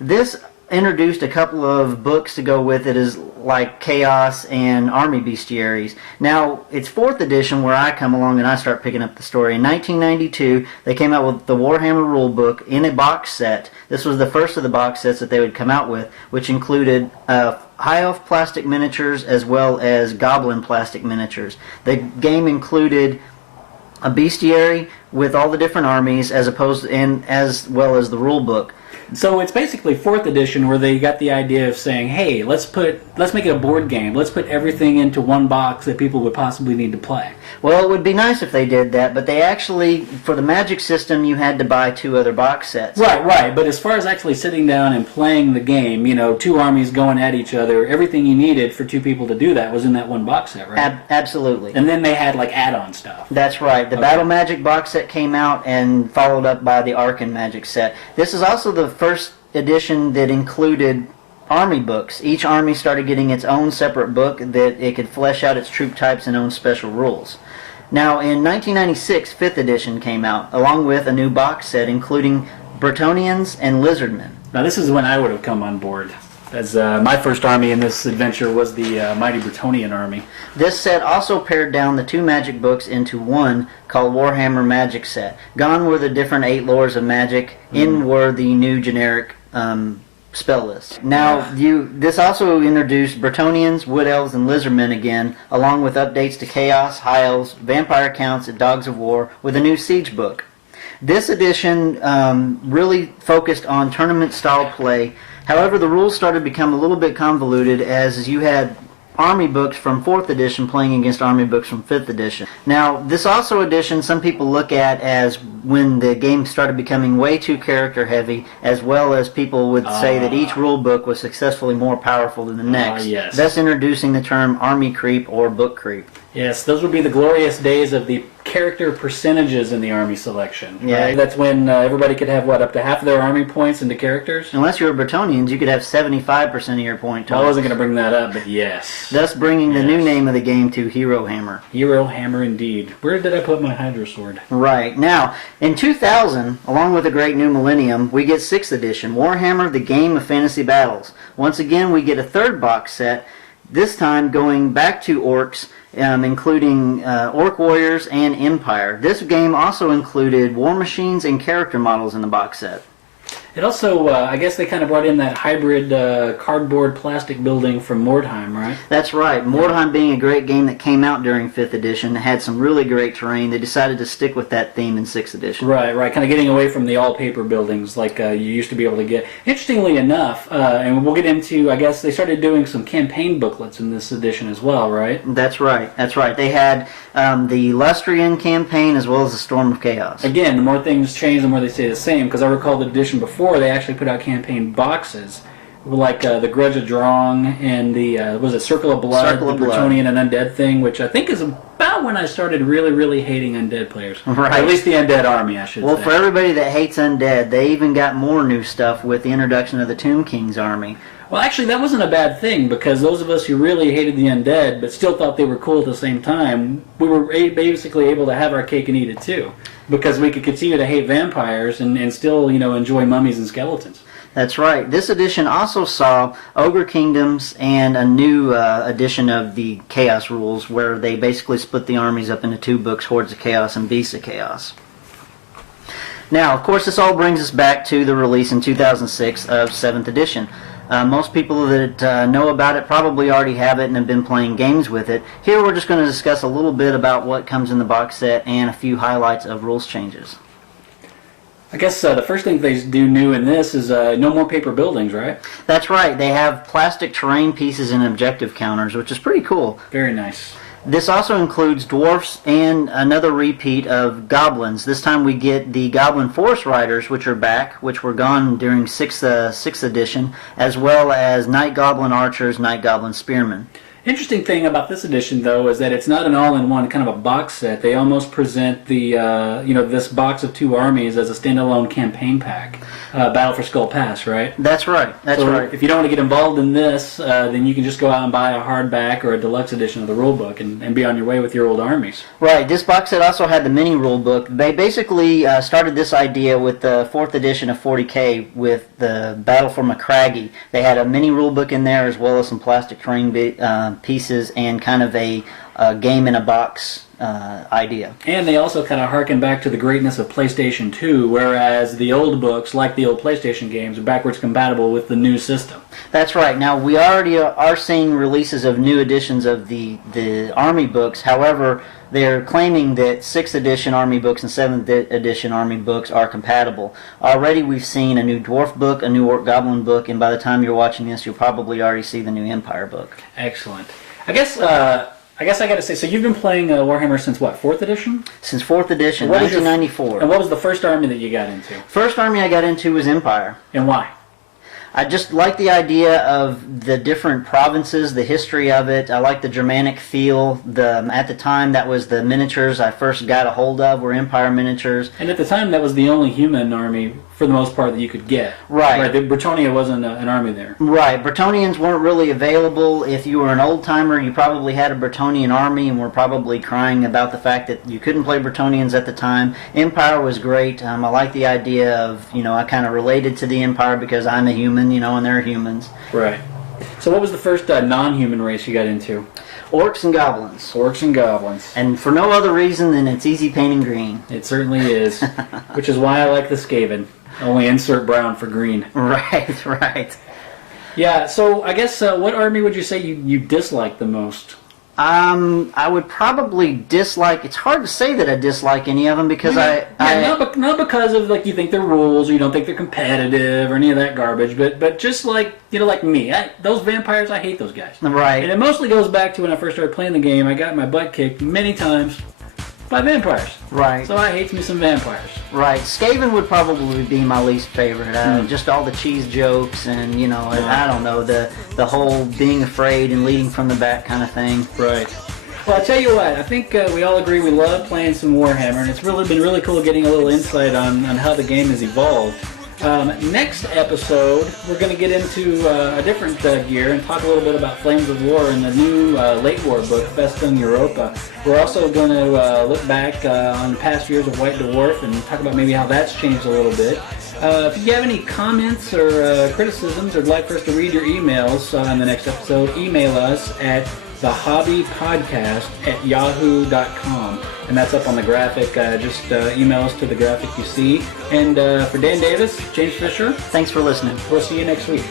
This introduced a couple of books to go with it, as like Chaos and Army Bestiaries. Now, it's 4th edition where I come along and I start picking up the story. In 1992, they came out with the Warhammer rulebook in a box set. This was the first of the box sets that they would come out with, which included High Elf plastic miniatures as well as Goblin plastic miniatures. The game included a bestiary with all the different armies as well as the rule book. So it's basically 4th edition where they got the idea of saying, hey, let's make it a board game. Let's put everything into one box that people would possibly need to play. Well, it would be nice if they did that, but they actually, for the Magic system, you had to buy 2 other box sets. Right. But as far as actually sitting down and playing the game, 2 armies going at each other, everything you needed for 2 people to do that was in that one box set, right? Absolutely. And then they had like add-on stuff. That's right. The Battle Magic box set came out and followed up by the Archon Magic set. This is also the first edition that included army books. Each army started getting its own separate book that it could flesh out its troop types and own special rules. Now, in 1996, 5th edition came out, along with a new box set including Bretonnians and Lizardmen. Now, this is when I would have come on board, as my first army in this adventure was the mighty Bretonnian army. This set also pared down the 2 magic books into one called Warhammer Magic Set. Gone were the different 8 lores of magic, in were the new generic spell list. Now, this also introduced Bretonnians, Wood Elves, and Lizardmen again, along with updates to Chaos, High Elves, Vampire Counts, and Dogs of War, with a new Siege book. This edition really focused on tournament-style play. However, the rules started to become a little bit convoluted, as you had army books from 4th edition playing against army books from 5th edition. Now, this also edition some people look at as when the game started becoming way too character heavy, as well as people would say that each rule book was successfully more powerful than the next, yes. thus introducing the term army creep or book creep. Yes, those would be the glorious days of the character percentages in the army selection. Yeah. Right? That's when everybody could have, up to half of their army points into characters? Unless you were Bretonnians, you could have 75% of your point total. I wasn't going to bring that up, but yes. Thus bringing the new name of the game to Hero Hammer. Hero Hammer indeed. Where did I put my Hydra Sword? Right. Now, in 2000, along with the Great New Millennium, we get 6th edition, Warhammer, the Game of Fantasy Battles. Once again, we get a 3rd box set, this time going back to Orcs, including Orc Warriors and Empire. This game also included war machines and character models in the box set. It also, I guess they kind of brought in that hybrid cardboard plastic building from Mordheim, right? That's right. Mordheim being a great game that came out during 5th edition, had some really great terrain. They decided to stick with that theme in 6th edition. Right. Kind of getting away from the all-paper buildings like you used to be able to get. Interestingly enough, and we'll get into, I guess they started doing some campaign booklets in this edition as well, right? That's right. They had the Lustrian campaign as well as the Storm of Chaos. Again, the more things change, the more they stay the same, because I recall the edition before, they actually put out campaign boxes, like the Grudge of Drong and the, was it Circle of Blood, the Bretonnian and Undead thing, which I think is about when I started really, really hating Undead players. Right. Or at least the Undead army, I should say. Well, for everybody that hates Undead, they even got more new stuff with the introduction of the Tomb King's army. Well, actually, that wasn't a bad thing, because those of us who really hated the Undead, but still thought they were cool at the same time, we were basically able to have our cake and eat it too, because we could continue to hate vampires and still, enjoy mummies and skeletons. That's right. This edition also saw Ogre Kingdoms and a new edition of the Chaos rules, where they basically split the armies up into 2 books, Hordes of Chaos and Beasts of Chaos. Now, of course, this all brings us back to the release in 2006 of 7th edition. Most people that know about it probably already have it and have been playing games with it. Here we're just going to discuss a little bit about what comes in the box set and a few highlights of rules changes. I guess the first thing they do new in this is no more paper buildings, right? That's right. They have plastic terrain pieces and objective counters, which is pretty cool. Very nice. This also includes dwarfs and another repeat of goblins. This time we get the Goblin Forest Riders, which are back, which were gone during 6th edition, as well as Night Goblin Archers, Night Goblin Spearmen. Interesting thing about this edition, though, is that it's not an all-in-one kind of a box set. They almost present the, this box of 2 armies as a standalone campaign pack. Battle for Skull Pass, right? That's right. That's so right. If you don't want to get involved in this, then you can just go out and buy a hardback or a deluxe edition of the rule book and be on your way with your old armies. Right. This box set also had the mini rule book. They basically started this idea with the 4th edition of 40K with the Battle for Macragge. They had a mini rule book in there as well as some plastic terrain pieces and kind of a game in a box idea. And they also kind of harken back to the greatness of PlayStation 2, whereas the old books, like the old PlayStation games, are backwards compatible with the new system. That's right. Now, we already are seeing releases of new editions of the Army books. However, they're claiming that 6th edition Army books and 7th edition Army books are compatible. Already we've seen a new Dwarf book, a new Orc Goblin book, and by the time you're watching this, you'll probably already see the new Empire book. Excellent. I guess I got to say, so you've been playing Warhammer since what, 4th edition? Since 4th edition, 1994. And what was the first army that you got into? First army I got into was Empire. And why? I just like the idea of the different provinces, the history of it. I like the Germanic feel. At the time, that was the miniatures I first got a hold of were Empire miniatures. And at the time, that was the only human army, for the most part, that you could get. Right. The Bretonnia wasn't an army there. Right. Bretonians weren't really available. If you were an old-timer, you probably had a Bretonian army and were probably crying about the fact that you couldn't play Bretonians at the time. Empire was great. I like the idea of, I kind of related to the Empire because I'm a human, and they're humans. Right. So what was the first non-human race you got into? Orcs and Goblins. Orcs and Goblins. And for no other reason than it's easy painting green. It certainly is. Which is why I like the Skaven. Only insert brown for green. Right, right. Yeah, so I guess what army would you say you dislike the most? I would probably dislike. It's hard to say that I dislike any of them because not because of like you think they're rules or you don't think they're competitive or any of that garbage, but just like like me, those vampires, I hate those guys. Right. And it mostly goes back to when I first started playing the game. I got my butt kicked many times by vampires. Right. So I hate me some vampires. Right. Skaven would probably be my least favorite. Just all the cheese jokes and, I don't know, the whole being afraid and leading from the back kind of thing. Right. Well, I'll tell you what, I think we all agree we love playing some Warhammer, and it's really been really cool getting a little insight on how the game has evolved. Next episode, we're going to get into a different gear and talk a little bit about Flames of War and the new late war book, Festum Europa. We're also going to look back on past years of White Dwarf and talk about maybe how that's changed a little bit. If you have any comments or criticisms or would like for us to read your emails on the next episode, email us at thehobbypodcast@yahoo.com. And that's up on the graphic. Just email us to the graphic you see. And for Dan Davis, James Fisher, thanks for listening. We'll see you next week.